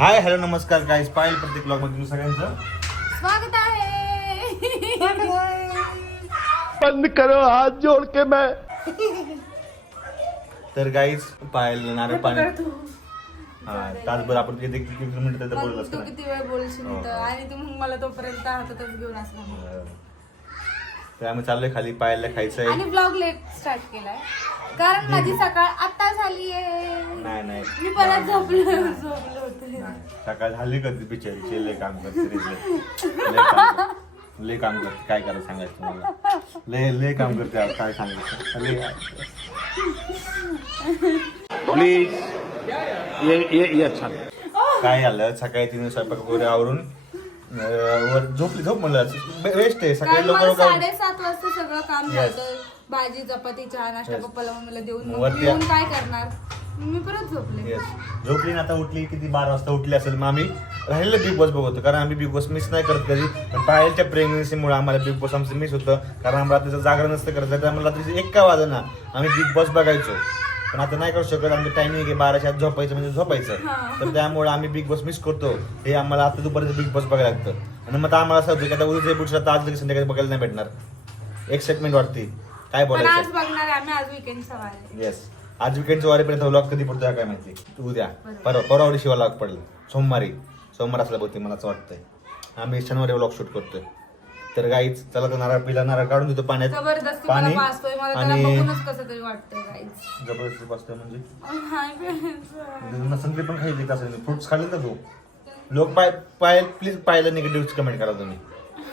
Hi hello नमस्कार काय पायल प्रत्येक ब्लॉगमध्ये तुम्ही सगळ्यांचं. स्वागत आहे. बंद करो हाथ जोड़ के मैं। तर गाईज पायल नारळ पाणी. हा तासभर आपण किती किती मिनिटं तर बोलत असतो तू किती वेळ बोलशील हो, तर हो. आणि तू मग मला तोपर्यंत हातातच घेऊन असला तर आम्ही चाललोय खाली पायला खायचंय. आणि ब्लॉग लेट स्टार्ट केलाय. कारण माझी सकाळ आता झाली आहे. नाही नाही. मी परत झोपलो झोपलो होते. नाही. सकाळ झाली कधी बिचारी? लय काम करते रे, लय. लय काम करते. लय काम करते. काय करा सांगायचं तुम्हाला? लय लय काम करते. आता काय सांगायचं? लय. प्लीज ये ये ये अच्छा. काय झालं सकाळी तिने स्वयंपाक वगैरे आवरून अं, वर झोपली झोप म्हणलं. वेस्ट आहे. सकाळी कारण लवकर मला लवकर साडेसात वाजता सगळं काम Yes. झालं. भाजी चपाती चहा नाश्ता. पप्पाला मम्मीला देऊन मग वरती- मी येऊन काय करणार? मी परत झोपले. झोपली ना आता उठली किती बारा वाजता उठली असेल मग आम्ही. राहिलेलं बिग बॉस बघतो कारण आम्ही बिग बॉस मिस नाही करत कधी. पण पायलच्या प्रेग्नन्सीमुळे आम्हाला बिग बॉस आमचं मिस होतं कारण आम्हाला रात्रीचं जागरण नसतं करत तर आम्हाला रात्रीचं एक का वाजं ना. आम्ही बिग बॉस बघायचो. पण आता नाही करू शकत आमचं टायमिंग आहे बाराच्या आत झोपायचं म्हणजे झोपायचं. तर त्यामुळे आम्ही बिग बॉस मिस करतो. हे आम्हाला आता दुपारचं बिग बॉस बघायला लागतं. आणि मग आता आम्हाला असं होतं की आता उद्या पुढच्या आता आज लगेच संध्याकाळी बघायला नाही भेटणार. एक्साइटमेंट वाटते काय पण आज बोलायचं बघणार आहे आम्ही आज विकेंड सवार येस आज विकेंडचं वारीपर्यंत व्लॉग कधी पडतो काय माहिती तू उद्या परवा परवा शिवाय व्लॉग पडलं सोमवारी सोमवार असला बहुतेक मला असं वाटतंय आम्ही शनिवारी व्लॉग शूट करतोय तर गाईच चला तर नारळ पिला नारळ काढून देतो पाण्यात जबरदस्ती मला पाणी पाचतोय मला त्याला आणि बघूनच कसं तरी वाटतंय guys. जबरदस्ती पाचतोय म्हणजे. नसंतरी पण खायची असं फ्रुट्स खाल्ले का तू लोक पाय पाय प्लीज पायला निगेटिव्ह कमेंट करा तुम्ही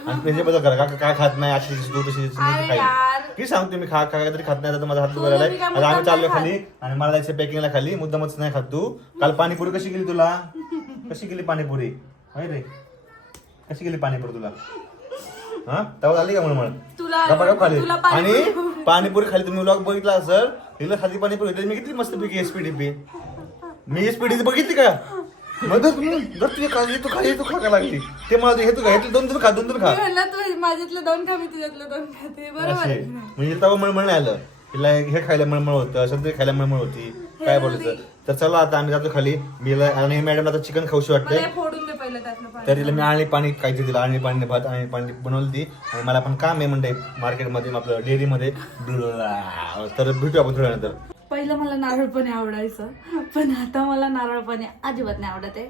आणि त्याचे बदल करा का काय खात नाही अशी तू तशी अरे खाई यार. की सांगतो मी खा खा तरी खात नाही तर माझा हात तू दुखायला काय आता आम्ही चाललो खाली आणि मला जायचं पॅकिंगला खाली. मुद्दामच नाही खात तू. काल पाणीपुरी कशी गेली तुला? कशी गेली पाणीपुरी? होय रे. कशी गेली पाणीपुरी तुला? हा? तेव्हा झाली का म्हणून खाली. आणि पाणीपुरी- खाली तुम्ही व्लॉग बघितला सर तिला खाली पाणीपुरी मी किती मस्त पैकी एसपीडीपी मी एसपीडी बघितली का? मग जर तुझी तू खाली तू खा लागली. ते मला हे तू खा हे दोन दोन खा दोन दोन खा. मी म्हणलं तू माझ्यातलं दोन खा मी तुझ्यातलं दोन खाते बरोबर असे. आहे ना? म्हणजे तेव्हा मळमळ नाही आलं. तिला हे खायला मळमळ होतं संत्री खायला मळमळ होती. काय बोलायचं? तर चला आता आम्ही जातो खाली. मी आणि मॅडम आता चिकन खाऊशी मला वाटतंय. हे फोडून दे पहिलं त्यातलं पाणी. तर तिला मी आणि पाणी खायचं तिला आणि पाणी भात आणि पाणी बनवली ती आणि मला पण काम आहे म्हणते मार्केटमध्ये आपलं डेअरीमध्ये तर भेटू आपण थोड्या नंतर पहिलं मला नारळ पाणी आवडायचं पण आता मला नारळ पाणी अजिबात नाही आवडत आहे.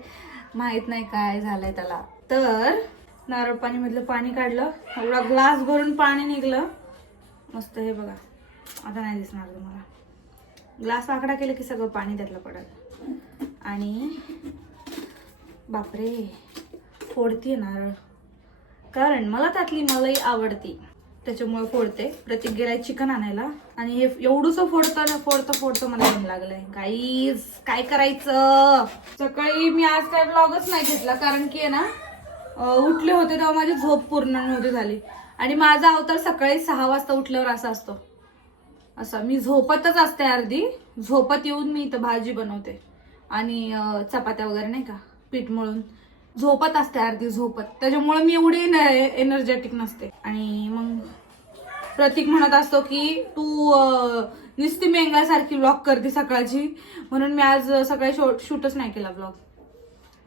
माहीत नाही काय झालंय त्याला. तर नारळ पाणी मधलं पाणी काढलं एवढा ग्लास भरून पाणी निघलं. मस्त हे बघा आता नाही दिसणार तुम्हाला. ग्लास आकडा केलं की सगळं पाणी त्यातलं पडत आणि बापरे फोडतीये नारळ. कारण मला त्यातली मलाई आवडती. त्याच्यामुळे फोडते. प्रतीक गेलाय चिकन आणायला. आणि हे एवढंसं फोडतं फोडतं फोडतं मला दम लागलंय. गाईज काय करायचं? सकाळी मी आज काय ब्लॉगच नाही घेतला कारण की आहे ना उठले होते तेव्हा माझी झोप पूर्ण नव्हती झाली. आणि माझा अवतार सकाळी सहा वाजता उठल्यावर असा असतो. असं मी झोपतच असते अर्धी. झोपत येऊन मी इथं भाजी बनवते. आणि चपात्या वगैरे नाही का पीठ मळून. झोपत असते अर्धी झोपत. त्याच्यामुळे मी एवढी एनर्जेटिक नसते. आणि मग प्रतीक म्हणत असतो की तू निस्ती नुसती मेंगासारखी ब्लॉग करते सकाळची. म्हणून मी आज सकाळी शूटच नाही केला ब्लॉग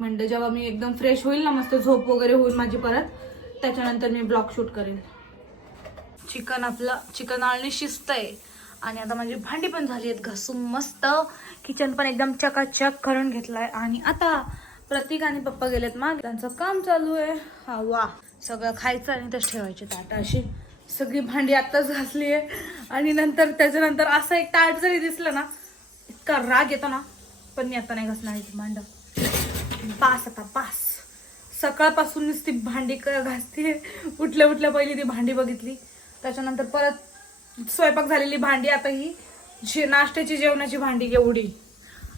म्हणजे जेव्हा मी एकदम फ्रेश होईल ना मस्त झोप वगैरे होईल माझी परत त्याच्यानंतर मी ब्लॉग शूट करेन. चिकन आपलं चिकन आळणी शिस्त आहे आणि आता माझी भांडी पण झाली आहेत घासून मस्त. किचन पण एकदम चकाचक करून घेतलाय. आणि आता प्रतीक आणि पप्पा गेलेत माग. त्यांचं काम चालू आहे. हा वा. सगळं खायचं आणि तसं ठेवायचे ताट. अशी सगळी भांडी आत्ताच घासली आहे. आणि नंतर त्याच्यानंतर असं एक ताट जरी दिसलं ना इतका राग येतो ना. पण मी आता नाही घासणार आहे भांड. पास आता पास सकाळपासून नुसती भांडी क- घासते उठल्या उठल्या पहिली ती भांडी बघितली. त्याच्यानंतर परत स्वयंपाक झालेली भांडी आता ही जे नाश्त्याची जेवणाची भांडी एवढी.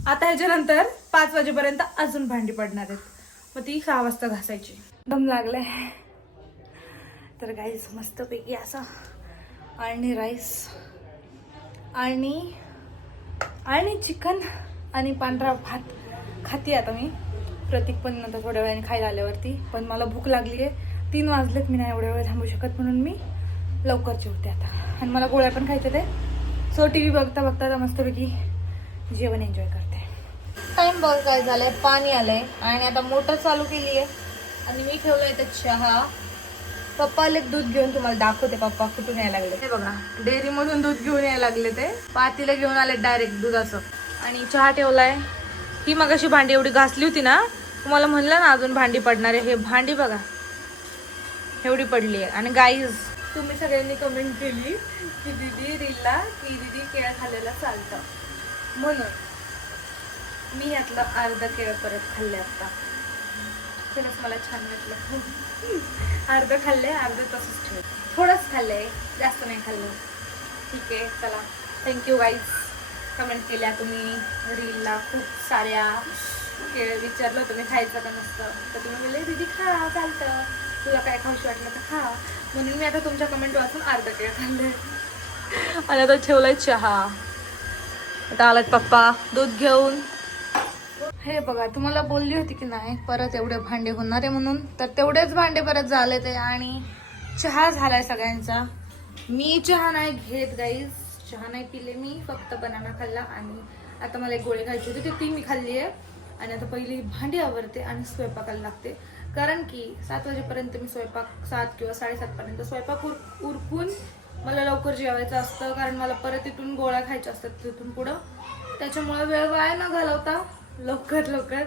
आता ह्याच्यानंतर पाच वाजेपर्यंत अजून भांडी पडणार आहेत. मग ती सहा वाजता घासायची. दम लागलाय. तर गाईज मस्तपैकी असा आणि राईस आणि आणि चिकन आणि पांढरा भात खाते आता मी. प्रतीक पण नंतर थोड्या वेळाने खायला आल्यावरती पण मला भूक लागली आहे तीन वाजलेत मी नाही एवढ्या वेळ थांबू शकत म्हणून मी लवकर जेवते आता. आणि मला गोळ्या पण खायच्या ते सो टी व्ही बघता बघता आता मस्तपैकी जेवण एन्जॉय करते. टाइम बघ काय झालंय पाणी आलंय. आणि आता मोटर चालू केली आहे. आणि मी ठेवलंय इथं चहा. पप्पा आले दूध घेऊन तुम्हाला दाखवते पप्पा कुठून यायला लागले. ते बघा डेअरी मधून दूध घेऊन यायला लागले ते. पातीला घेऊन आले डायरेक्ट दुधाचं आणि चहा ठेवलाय. ही मग अशी भांडी एवढी घासली होती ना तुम्हाला म्हणलं ना अजून भांडी पडणार आहे. हे भांडी बघा. एवढी पडली आहे. आणि गाईज तुम्ही सगळ्यांनी कमेंट केली की दिदी रीलला की दिदी केळं खाल्लेलं चालतं. म्हणून मी यातलं अर्ध केळं परत खाल्ले आता. खरंच मला छान वाटलं. अर्ध खाल्ले अर्ध तसंच ठेव थोडंच खाल्ले जास्त नाही खाल्लं. ठीक आहे चला. थँक्यू गाईज कमेंट केल्या तुम्ही. रीलला खूप साऱ्या केळ विचारलं. होतं मी खायचं का नसतं? तर तुम्ही बोलले दीदी खा चालतं. तुला काय खाऊशी वाटलं तर खा. म्हणून मी आता तुमच्या कमेंट वाचून अर्ध केळ खाल्ले आणि आता ठेवलाय चहा. आता आलात पप्पा दूध घेऊन. हे बघा तुम्हाला बोलली होती की नाही परत एवढे भांडे होणार आहे म्हणून. तर तेवढेच भांडे परत झाले ते आणि चहा झालाय सगळ्यांचा. मी चहा नाही घेत गाईज चहा नाही पिले मी फक्त बनाना खाल्ला आणि आता मला एक गोळी खायची होती ती ती मी खाल्ली आहे. आणि आता पहिली भांडी आवरते आणि स्वयंपाकाला लागते. कारण की सात वाजेपर्यंत मी स्वयंपाक सात किंवा साडेसातपर्यंत स्वयंपाक उर उरकून मला लवकर जेवायचं असतं कारण मला परत इथून गोळ्या खायच्या असतात तिथून पुढं. त्याच्यामुळे वेळ वाया न घालवता लवकर लवकर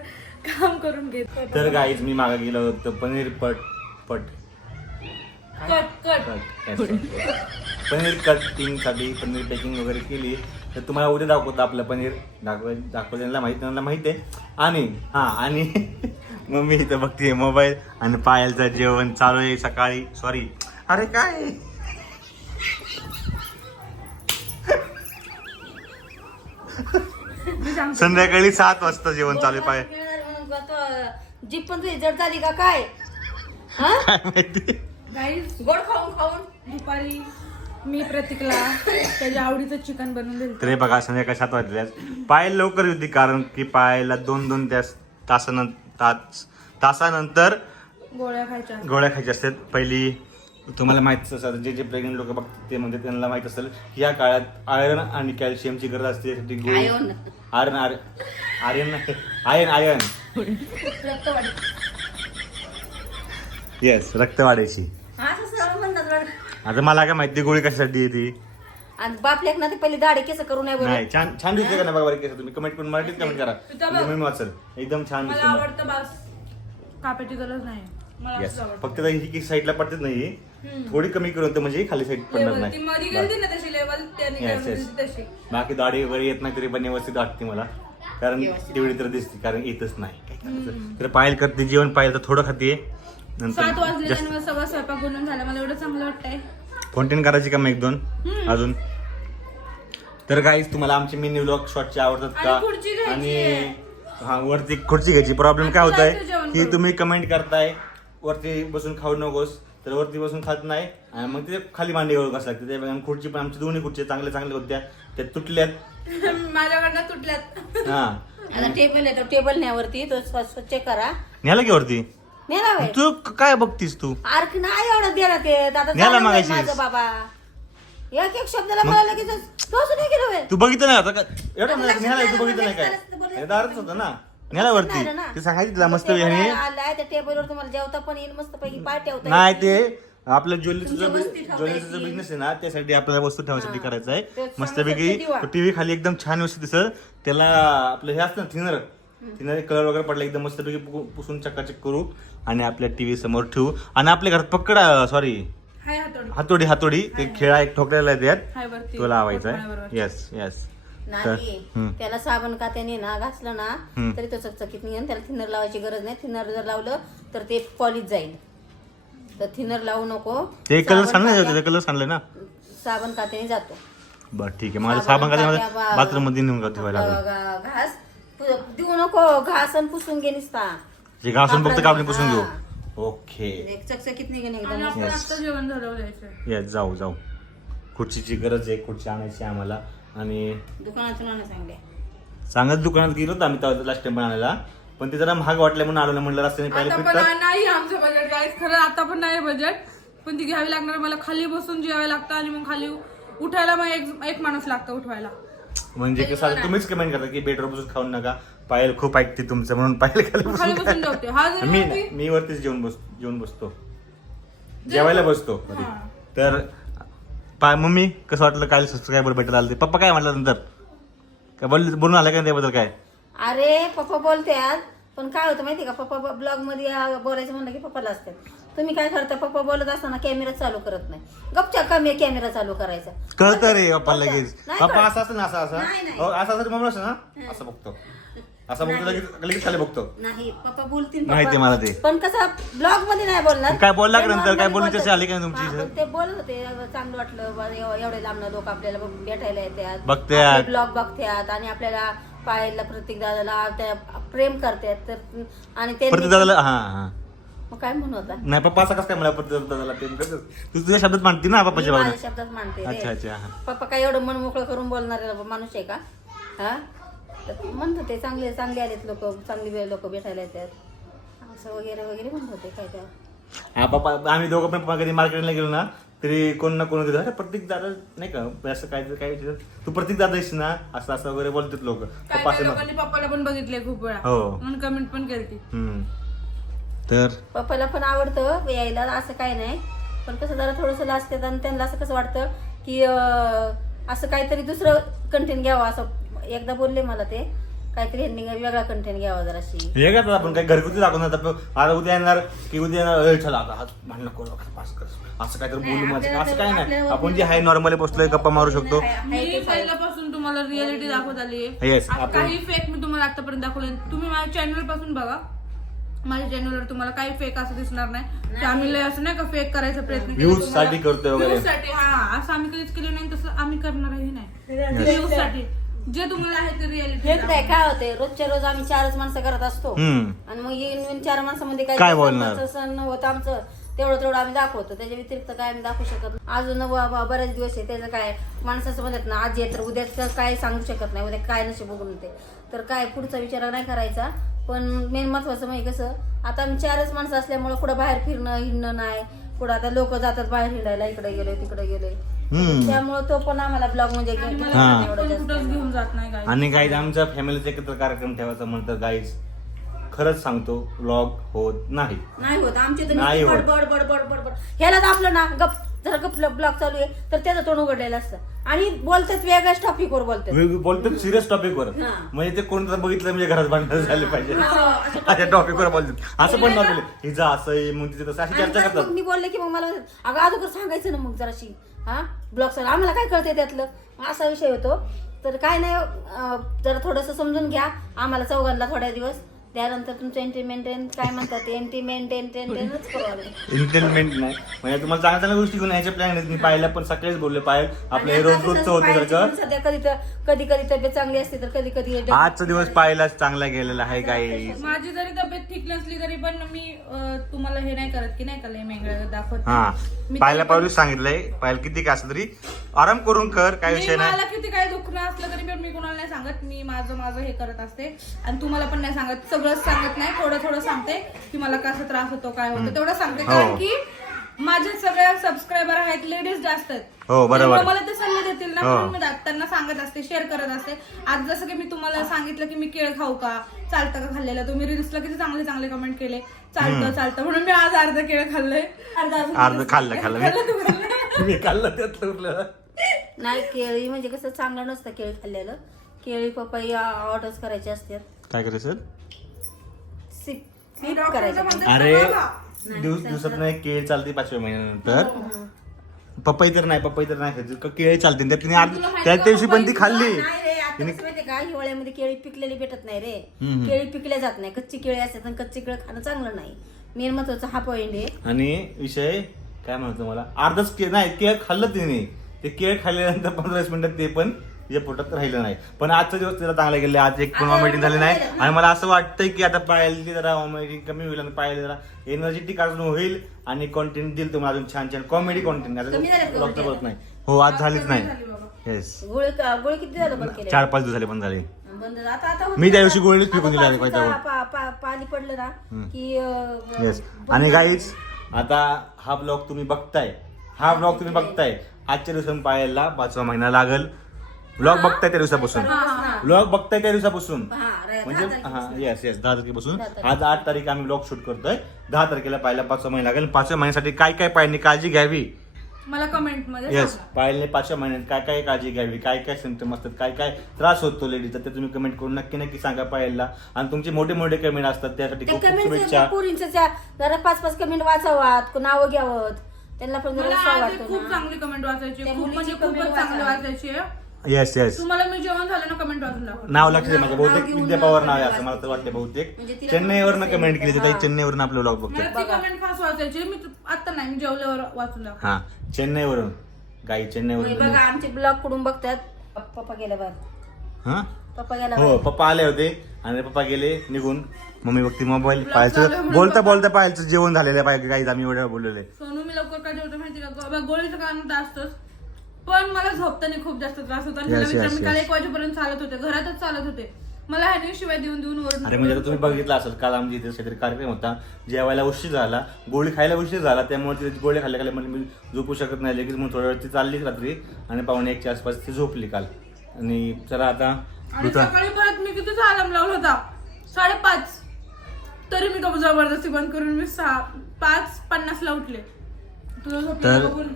काम करून घेत. तर गाईज मी मागे गेलो होतो पनीर पट पट. Cut cut. कट पनीर कटिंगसाठी पनीर पॅकिंग वगैरे केली. तर तुम्हाला उद्या दाखवतो आपलं पनीर. दाखव दाखवलं त्यांना माहिती त्यांना माहिती आहे. आणि हां आणि मम्मी इथं बघते मोबाईल आणि पायलचं जेवण चालू आहे सकाळी. सॉरी अरे काय? संध्याकाळी सात वाजता जेवण चालू आहे पाय. जीप पण तुझी जड झाली का काय? काय माहिती? गाईज गोड खाऊन खाऊन. दुपारी मी प्रतीकला त्याच्या आवडीचं चिकन बनवून दिलं. तर बघा संध्याकाळी सात वाजल्यास पायल लवकर होती कारण की पायला दोन दोन तास तासानंतर तास तासानंतर गोळ्या खायच्या. गोळ्या खायच्या असतात. पहिली तुम्हाला माहीत असेल जे जे प्रेग्नेंट लोक बघतात ते म्हणजे त्यांना माहीत असेल की या काळात आयर्न आणि कॅल्शियमची गरज असते यासाठी गोळी iron. Iron iron iron iron रक्तवाढी yes रक्त वाढायची असं सरळ म्हणतात बरं. आता मला काय माहिती गोळी कशासाठी येते आणि बाप लेखना ते पहिले दाढी केस करू नये बरं नाही छान छान दिसते का नाही बघा बरं केस? तुम्ही कमेंट करून मराठीत कमेंट करा. म्हणजे मी वाचल. एकदम छान मला दिसते. आवडतं बास. कापायची गरज नाही. मला येस असंच आवडतं. फक्त ही साईडला पडतेच नाही. थोडी कमी करून तर म्हणजे ही खाली साईड पडणार नाही. Yes, yes. बाकी दाढी वगैरे येत नाही तरी पण व्यवस्थित वाटते मला. कारण तेवढी तर दिसते कारण येतच नाही काय करायचं? तर पायल करते जेवण पायल तर थोडं खाते. सात वाजले नंतर आणि मला सगळं स्वयंपाक बनवून झाला. मला एवढं चांगलं वाटतंय. फाउंटेन करायची का मग एक दोन? अजून? तर गाईज तुम्हाला आमचे मिनी व्लॉग शॉर्टचे आवडतात आणि खुर्ची का घ्यायची आणि हा वरती खुर्ची घ्यायची. प्रॉब्लेम काय होत जायचं आहे जेवण की करून. तुम्ही कमेंट करताय. वरती बसून खाऊ नकोस. तर वरती बसून खात नाही. आणि मग ते खाली मांडी घालून कसं लागते. ते खुर्ची पण आमची दोन्ही खुर्ची चांगल्या चांगल्या होत्या. त्या तुटल्यात. माझ्याकडनं तुटल्यात. हा. आता टेबल आहे तो टेबल न्यावरती. तो स्व- स्वच्छ करा. न्याला की वरती? नेला बाई तू क- काय बघतीस तू? आर्क नाही एवढं दिला ते. आता मागायचीस. माझं बाबा. एक एक शब्दाला मला लगेच तोच नाही. तू बघितलं नाही आता का? एवढं लक्षात न्याला तू बघितलं नाही काय. हे दारच होतं ना? न्याला वरती नाही ना. ते सांगायचं तुला मस्त आलाय त्या टेबलवर तुम्हाला जेवता पण येईल मस्त पैकी पाय ठेवता नाही येईल. ते आपलं ज्वेलरीचं वस्ती ठेवता ज्वेलरीचा. बिझनेस आहे ना त्यासाठी आपल्याला वस्तू ठेवण्यासाठी. करायचं आहे. मस्तपैकी. टीव्ही खाली एकदम छान व्यवस्थित दिसत. त्याला आपलं हे असतं थिनर थिनर कलर वगैरे पडला एकदम मस्तपैकी पु- पुसून चकाचक करू आणि आपल्या टीव्ही समोर ठेवू. आणि आपल्या घरात पकडा सॉरी हाय हातोडी. हातोडी हातोडी. ते खेळा एक ठोकलेला आहे हाय त्यात वरती. तो लावायचा आहे. येस येस नाही. त्याला साबण का त्याने ना घासलं ना. तरी तो चकचकीत नाही त्याला थिनर लावायची गरज नाही. थिनर जर लावलं तर ते पॉलिश जाईल. तर थिनर लावू नको. ते कलर साबण सांगले कलर सांगले ना? साबण कात्याने जातो. बरं ठीक आहे. माझं साबण कात्या बाथरूममध्ये नेऊन घास देऊ नको. घास आणि पुसून घे निसता. जे घासून फक्त कापणी पुसून. घेऊ. ओके. चकचकीत एकदम. येस जाऊ जाऊ. खुर्चीची गरज आहे खुर्ची आणायची आम्हाला. आणि दुकानातून आणा चांगल्या सांगत दुकानात गेलो होतो आम्ही लास्ट टाइम आणायला पण ते जरा महाग वाटलं म्हणून आलो ना म्हणलं रस्त्याने आता पहिले पण नाही आमचं बजेट गाईस खरं आता पण नाही बजेट पण ती घ्यावी लागणार मला खाली बसून जेवायला लागतं आणि मग खाली उठायला मग एक एक माणूस लागतं उठवायला. म्हणजे कसं आता तुम्हीच कमेंट करता की बेडवर बसून खाऊ नका. पायल खूप ऐकते तुमचं म्हणून पायल खाली बसून खाली बसून जेवते. हा जरी मी वरती- मी वरतीच जेवून बस जेवून बसतो. जेवायला बसतो कधी. तर पा मम्मी कसं वाटलं काय सबस्क्रायबर भेटत आलं ते पप्पा काय म्हटलं नंतर? काय बोल बोलून आलं का त्याबद्दल काय? अरे पप्पा बोलते आज. पण काय होतं माहिती का पप्पा ब्लॉगमध्ये आ, बोलायचं म्हणलं की पप्पाला असते. तुम्ही काय करता? पप्पा बोलत असताना कॅमेरा चालू करत नाही. गपच्या कमी कॅमेरा चालू करायचा. कळतं रे पप्पा. लगेच. नाही पप्पा. असं असं ना असं असं? नाही, नाही. हो, असं असं मम्मी असं ना? असं बघतो. असं बघतो लगेच लगेच खाली बघतो नाही पप्पा बोलतील माहिती पप्पा. मला ते. पण कसं ब्लॉगमध्ये नाही बोलणार काय बोलला का ते नंतर? काय बोलण्याची बोलतात. आली का तुमची? हा, पण ते बोलत होते चांगलं वाटलं बा, एव- एवढे लांब लोक आपल्याला भेटायला येतात बघतात. ब्लॉग बघतात आणि आपल्याला पाहायला प्रत्येक दादाला त्या प्रेम करतात तर आणि ते प्रत्येक दादाला हा हा मग काय म्हणू होता नाही पप्पा असं कसं काय मला दादाला प्रेम तू तुझ्या शब्दात मानती ना मी पप्पाच्या माझ्या बाबा शब्दात मानते अच्छा रे. अच्छा हा. पप्पा काय एवढं मन मोकळं करून बोलणारे माणूस आहे का हा तर म्हणत होते चांगले चांगले आलेत लोक चांगली लोक भेटायला येतात. असं वगैरे वगैरे म्हणत होते काय त्या. हा पप्पा आम्ही दोघं पण पप्पा कधी मार्केटला गेलो ना तरी कोण ना कोण अरे प्रत्येक दादा नाही का असं काय काय तू प्रत्येक दादा आहेस ना असं असं वगैरे बोलतात लोक. काय पप्पा काय लोकांनी पप्पाला पण बघितले खूप वेळा. हो. म्हणून कमेंट पण केली हम्म. तर? पप्पाला पण आवडतं यायला असं काय नाही. पण कसं जरा थोडंसं लाजतात आणि त्यांना असं कसं वाटतं की अं, असं काहीतरी दुसरं कंटेंट घ्यावं असं एकदा बोलले मला ते काहीतरी ह्यांनी वेगळा कंटेंट घ्यावा जराशी. हे आपण काय घरगुती दाखवणार आता आता उद्या येणार की उद्या येणार "ए, चला आता हात भांडण करू असं कर. असं काहीतरी बोलू माझं आपल्याला असं काय नाही. आपण जे आहे नॉर्मली बसलोय गप्पा मारू शकतो. मी. पहिल्यापासून तुम्हाला रिअलिटी दाखवत आली Yes, आपण- काही फेक मी तुम्हाला आतापर्यंत दाखवले तुम्ही माझ्या चॅनलपासून बघा. माझ्या चॅनलवर तुम्हाला काही फेक असं दिसणार नाही. की आम्ही लय असं नाही का फेक करायचा प्रयत्न केला तुम्हाला. साठी करतोय वगैरे. Views साठी हा असं आम्ही कधीच केलं नाही तसं आम्ही करणारही नाही. Views साठी. जे तुम्हाला आहे ते हेच रिअलिटी नाही काय होते रोजच्या रोज आम्ही चारच माणसं करत असतो. हम्म. आणि मग येऊन चार माणसामध्ये काय काय बोलणार? सण होतं आमचं तेवढं तेवढं आम्ही दाखवतो. त्याच्या व्यतिरिक्त काय आम्ही दाखवू शकत नाही. अजून ब- ब- बरेच दिवस आहे त्याचं काय माणसाचं म्हणत ना आज तर उद्याच काय सांगू शकत नाही. उद्या काय नशे बघून ते तर काय पुढचा विचार नाही करायचा. पण मेन महत्वाचं म्हणजे कसं आता आम्ही चारच माणसं असल्यामुळे कुठं बाहेर फिरणं हिंडणं नाही. कुठं आता लोक जातात बाहेर हिंडायला इकडे गेले तिकडे गेले हम्म. त्यामुळे तो पण आम्हाला ब्लॉग म्हणजे आणि मला हा. कधी पण कुठंच घेऊन जात नाही काय आणि गाईज आमच्या फॅमिलीचा एकत्र कार्यक्रम ठेवायचा म्हणतात गाईज खरंच सांगतो व्लॉग होत नाही. नाही होत. आमचे तर नाही नुसते होत. बड बड बड बड बड ह्याला दाबलं ना गप जरा गप ब्लॉक चालू आहे तर त्याचं तोंड उघडलेलं असतं. आणि बोलतात वेगळ्याच टॉपिकवर बोलतात. बोलतो सिरियस टॉपिकवर हा. म्हणजे ते कोणतं बघितलं म्हणजे घरात भांडण झाले पाहिजे. असं अशा टॉपिकवर बोलतात. असं पण नॉर्मली हिचं असं आहे मग तिचं तसं अशी आणि चर्चा करतात. मी बोलले की मग मला म्हणतात, अगं अगोदर सांगायचं ना मग जराशी. हां? ब्लॉक सर आम्हाला काय कळते त्यातलं? असा विषय होतो. तर काय नाही जरा थोडंसं समजून घ्या. आम्हाला चौघांना थोड्या दिवस. त्यानंतर तुमचं एंटरमेंटेन काय म्हणतात एंटीमेंटेनच करू आम्ही. एंटरटेनमेंट नाही. म्हणजे तुम्हाला चांगल्या चांगल्या गोष्टी घेऊन यायच्या प्लॅन आहेत. मी पाहिल्या पण सकाळीच बोलले पायल आपलं हे रोज रोजचं होतं सारखं. सध्या कधी तर कधी कधी तब्येत चांगली असते तर कधी कधी आजचा दिवस पाहिलाच चांगला गेलेला आहे काही. माझी जरी तब्येत ठीक नसली तरी पण मी अं, तुम्हाला हे नाही करत की नाही का लय मेंगळ्या दाखवत. हा. मी पाहिला तरी पण- पाहिलं सांगितलंय. पायल किती काय असलं तरी आराम करून कर काय मी विषय नाही. मला किती काय दुखणं असलं तरी पण मी कोणाला नाही सांगत. मी माझं माझं हे करत असते. आणि तुम्हाला पण नाही सांगत. सगळंच सांगत नाही थोडं थोडं सांगते की मला कसा त्रास होतो काय होतं तेवढं सांगते. हो. कारण की माझे सगळे सबस्क्रायबर आहेत लेडीज जास्त आहेत. हो, बरोबर. मला ते सल्ले देतील ना हो. म्हणून मी दा- त्यांना सांगत असते शेअर करत असते. आज जसं की मी तुम्हाला सांगितलं की मी केळ खाऊ का चालतं का खाल्लेलं तुम्ही रील्सला किती चांगले चांगले कमेंट केले. चालतं चालतं. म्हणून मी आज अर्ध केळ खाल्लंय. अर्ध अजून अर्ध खाल्लं खाल्लं. खाल्लं तू खाल्लं. मी खाल्लं त्यातलं उरलं. नाही केळी म्हणजे कसं चांगलं नसतं केळी खाल्लेलं. केळी पपई ऑर्डर्स करायचे असतात. काय करायचं? करायचे अरे. दिवस दिवसात नाही. केळी चालते पाचव्या महिन्यानंतर. पपई तर नाही पपई तर नाही खायची. क- केळी चालते. त्यात तिने अर्धी त्या दिवशी पण ती खाल्ली. नाही रे आता कसं माहितीये का? हिवाळ्यामध्ये केळी पिकलेली भेटत नाही रे. केळी पिकल्या जात नाही. कच्ची केळी असतात आणि कच्ची केळी खाणं चांगलं नाही. मेन महत्त्वाचा हा पॉइंट आहे. आणि विषय काय म्हणतो मला? अर्धच केळ नाही केळ खाल्लं तिने. ते केळ खाल्ल्यानंतर पंधरा वीस मिनिटात ते पण तिच्या पोटात राहिलं नाही. पण आजचा दिवस तिला चांगला गेले. आज एक पण वॉमिटिंग झाली नाही. आणि मला असं वाटतंय की आता पायल जरा वॉमिटिंग कमी होईल आणि पायल जरा एनर्जेटिक अजून होईल आणि कॉन्टेंट देईल तुम्हाला अजून छान छान. कॉमेडी कॉन्टेंट डॉक्टर बोलत नाही. हो आज झालीच झाली नाही. येस गोळी गोळी किती झालं बंद केले चार पाच दिवस झाले पण झाले. बंद आता. मी त्या दिवशी गोळीच आता फेकून दिली आहे पाचवीचा पायथ्यावर. पा- पा- पाणी पडलं ना की अं, येस आणि. गाईज आता हा ब्लॉग तुम्ही बघताय. हा ब्लॉग तुम्ही बघताय. आजच्या दिवसात पायाला पाचवा महिना लागल. ब्लॉग बघताय त्या दिवसापासून. हा. ब्लॉग बघताय त्या दिवसापासून. हा, म्हणजे हा येस येस दहा तारखेपासून. आज आठ तारीख आम्ही ब्लॉग शूट करतोय. दहा तारखेला पाहायला पाचवा महिना लागेल. पाचव्या महिन्यासाठी काय काय पाहिजे काळजी घ्यावी? मला कमेंटमध्ये येस. पाहिले पाचव्या महिन्यात काय काय काळजी घ्यावी काय काय सिमटम असतात काय काय त्रास होतो लेडीजचा ते तुम्ही कमेंट करून नक्की नक्की सांगा पाहिला आणि तुमचे मोठे मोठे कमेंट असतात त्यासाठी त्या खूप खूप कमेंट शुभेच्छा. पुरींच्या जरा पाच पाच कमेंट वाचावात नावं घ्यावत त्यांना पण जरा मला उत्साह आज वाटतो खूप ना. चांगली कमेंट वाचायची त्या खूप मुलीची म्हणजे comment खूपच चांगली वाचा. वाचायची आहे. येस येस तुम्हाला मी जेवण झालं ना कमेंट नाव लक्षात आहे माझं नाव बहुतेक विद्या पवार नाव आहे असं मला तर वाटतं बहुतेक. म्हणजे तिला चेन्नईवरनं पण कमेंट केली होती काही हा. चेन्नईवरून आपलं ब्लॉग बघतो मला ती कमेंट खास वाचायची मी तु- आता नाही मी जेवल्यावर वाचून दाखव हा चेन्नईवरून. गाई म्हणजे चेन्नईवरून बघा आमचे ब्लॉगकडून बघतात पप्पा गेला बघ. हा? पप्पा गेला हो. पप्पा आले होते आणि पप्पा गेले निघून. मम्मी बघती मोबाईल पाहायचं. बोलता बोलता पाहायचं. जेवण झालेलं आहे पाहिजे काही आम्ही एवढ्या बोललेले सोनू मी लवकर काय जेवतो माहिती का? गो- गोळीचं काम तर असतंच पण मला झोपताना खूप जास्त त्रास होता. आणि Yes, ह्याला yes, मी काल yes. एक वाजेपर्यंत चालत होते घरातच चालत होते. मला ह्याने शिवाय देऊन देऊन अरे म्हणजे आता तुम्ही बघितलं असेल काल आमच्या इथे काहीतरी कार्यक्रम होता. जेवायला उशीर झाला गोळी खायला उशीर झाला त्यामुळे तिथे गोळी खाल्ल्या खाल्ल्या म्हणजे मी झोपू शकत नाही. लगेच मग थोड्या वेळ ती चालली रात्री आणि पावणे एकच्या आसपास ती झोपली काल. आणि चला आता आणि सकाळी परत मी कितीचा अलार्म लावला होता? साडेपाच. तरी मी तो जबरदस्ती बंद करून मी सहा पाच पन्नासला उठले. झोपलेलं तर- बघून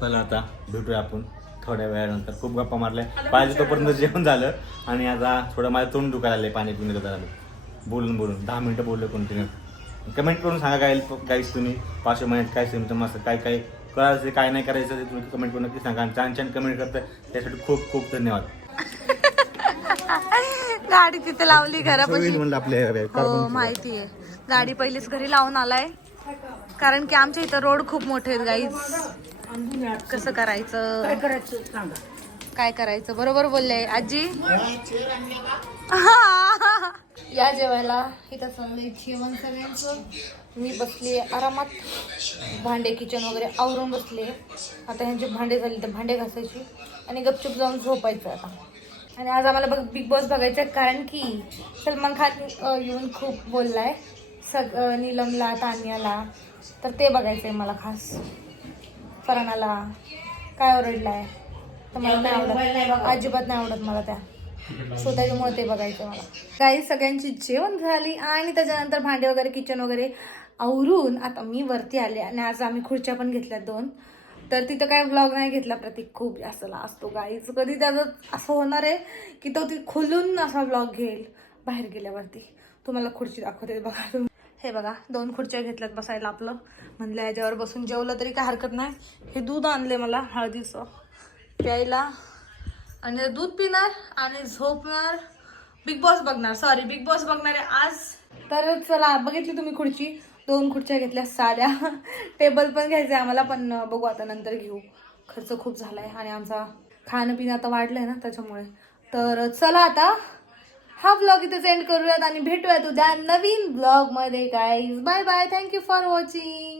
चला आता भेटूया आपण. थोड्या वेळानंतर खूप गप्पा मारल्या. पाहिजे तोपर्यंत जेवण झालं आणि आता थोडं माझं तोंड दुखायला लागले पाणी पिऊन झालं बोलून बोलून. दहा मिनिटं बोललो कंटिन्यू कमेंट करून सांगा काय गाईस तुम्ही. पाचशे महिन्यात काय सिमटम असतात काय काय करायचं काय नाही करायचं ते तुम्ही कमेंट करून नक्की सांगा. आणि छान छान कमेंट करताय त्यासाठी खूप खूप धन्यवाद. गाडी तिथे लावली सगळी म्हणलं आपल्या हो carbon- माहितीये गाडी पहिलीच घरी लावून आलाय. कारण की आमच्या इथं रोड खूप मोठे आहेत गाईज कसं करायचं? काय करायचं सांगा. काय करायचं? बरोबर बोलले. आजी? या जेवायला. इथं चाललंय जेवण सगळ्यांचं. मी बसली आरामात. भांडे किचन वगैरे आवरून बसले. आता ह्यांचे भांडे झाले तर भांडे घासायची. आणि गपचूप जाऊन झोपायचं आता. आणि आज आम्हाला बघ बिग बॉस बघायचं आहे. कारण की सलमान खान येऊन खूप बोललाय. सग नीलमला तान्याला. तर ते बघायचं आहे मला खास. फरानाला काय ओरडलाय? तर मला नाही आवडत. अजिबात नाही आवडत मला त्या. सो त्याच्यामुळे ते बघायचं मला. काही सगळ्यांची जेवण झाली आणि त्याच्यानंतर भांडे वगैरे किचन वगैरे आवरून आता मी वरती आले आणि आज आम्ही खुर्च्या पण घेतल्या दोन. तर तिथं काय ब्लॉग नाही घेतला प्रतीक खूप जास्त असतो गाईच कधी त्याचं असं होणार आहे की तो ती खुलून असा ब्लॉग घेईल बाहेर गेल्यावरती. तुम्हाला खुर्ची दाखवते बघा. हे बघा दोन खुर्च्या घेतल्यात बसायला आपलं. म्हणलं ह्याच्यावर बसून जेवलं तरी काय हरकत नाही. हे दूध आणले मला हळदीचं. प्यायला. आणि दूध पिणार आणि झोपणार. बिग बॉस बघणार सॉरी बिग बॉस बघणार आहे आज. तर चला बघितली तुम्ही खुर्ची? दोन खुर्च्या घेतल्या साड्या. टेबल पण घ्यायचं आहे आम्हाला पण बघू आता नंतर घेऊ. खर्च खूप झाला आहे आणि आमचा खाणं पिणं आता वाढलं आहे ना त्याच्यामुळे. तर चला आता हा ब्लॉग इथे एंड करूयात आणि भेटूयात उद्या नवीन ब्लॉगमध्ये guys bye bye thank you for watching